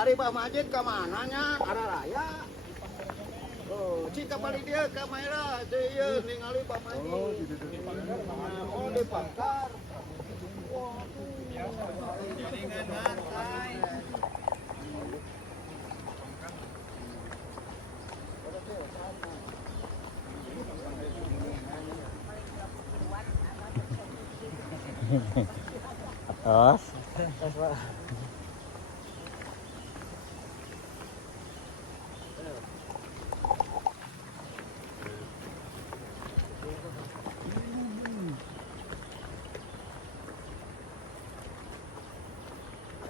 Ari Pak Majid ke mananya? Arah raya. Oh, cika balik dia ke Maira, dia ningali Pak Majid. Oh, di Pakar. Jaringan santai. Atas.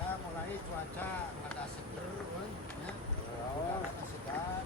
Ya mulai cuaca rada seger, ya. Oh, segar.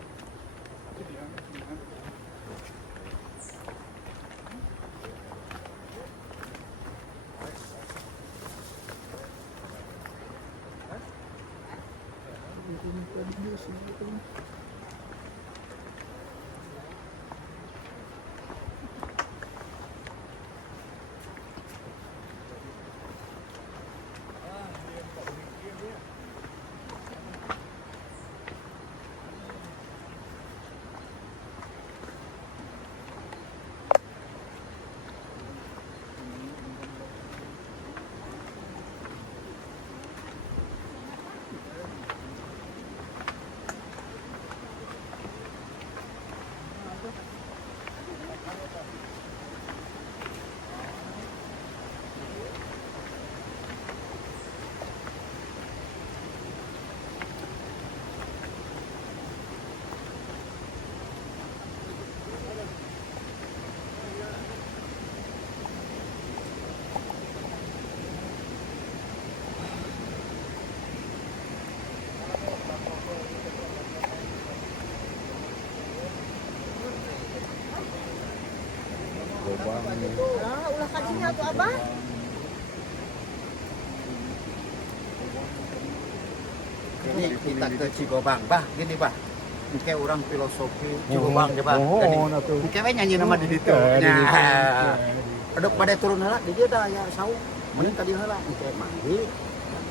Ah, ulah kajinya tuh abah. Ini kita ke Cigobang, bah, gini bah. Kayak orang filosofi Cigobang ya bah. Jadi, kayak nyanyi nama di situ. Nah, ada pada turun heula di dia dah ya saung. Mending tadi heula kayak mandi.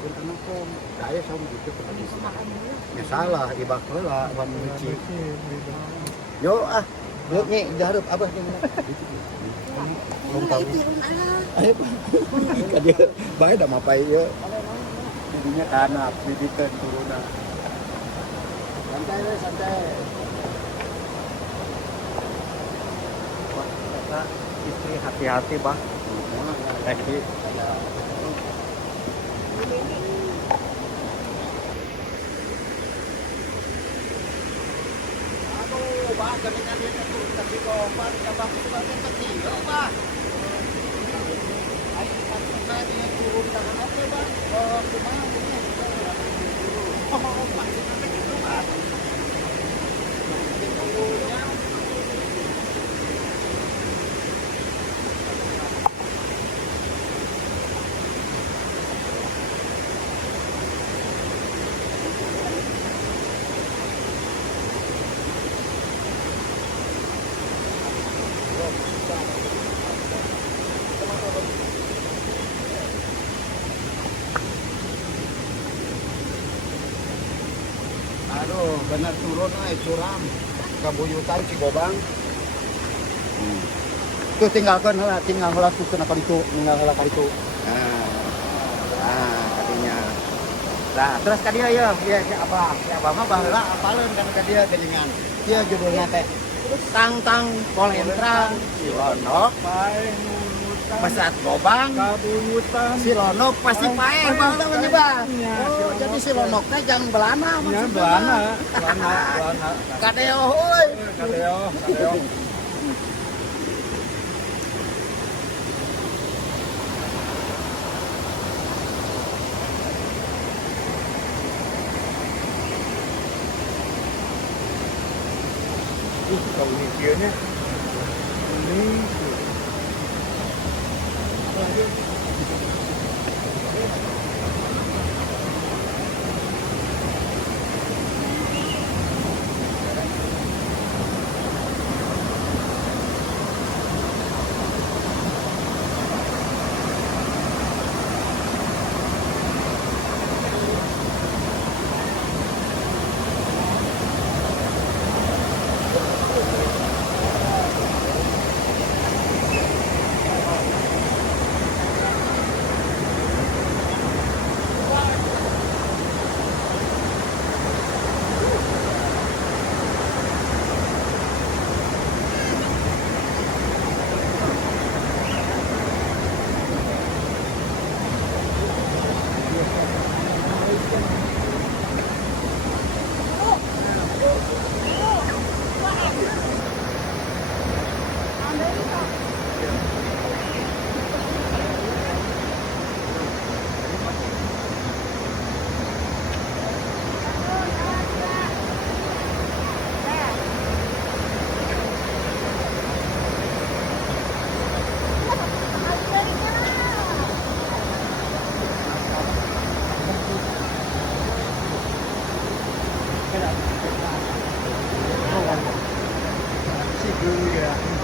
Turun nongkrong. Daya saung gitu tadi. Ya salah, ibak heula wan nyuci. Yo ah, yuk nih diharap abah jeung. Belum tahu. Ayo, ka dia bae da mapai ieu. Jadinya tanah, bibitan turunan. Santai we, santai. Wah, ternyata istri hati-hati, Bang. Lagi. Aduh, Pak, dengan dia turun tapi kompak, cabang sebagai kecil, Pak. Ayo, kita dia turun tangan apa, Pak? Oh, kumaha ini? Oh, Pak, kita gitu, Pak. Turunnya. Aduh, benar turun curam. Kabuyutan Cigobang. Tuh tinggalkan heula, tinggal heula tuh kena ka ditu, tinggal heula ka ditu. Nah, kadinya. Nah, terus ka dia ya, apa? Ya apa mah baheula apaleun kan ka dia geuningan. Ieu judulnya teh Tang-tang Polentrang Silonok Pesat Gobang Silonok pasti paeh baheula mah Bang. Oh, jadi Silonok teh jang Belana maksudna. Belana. Kadeo euy. Kadeo. Kau mikirnya ini Asik dulu ya.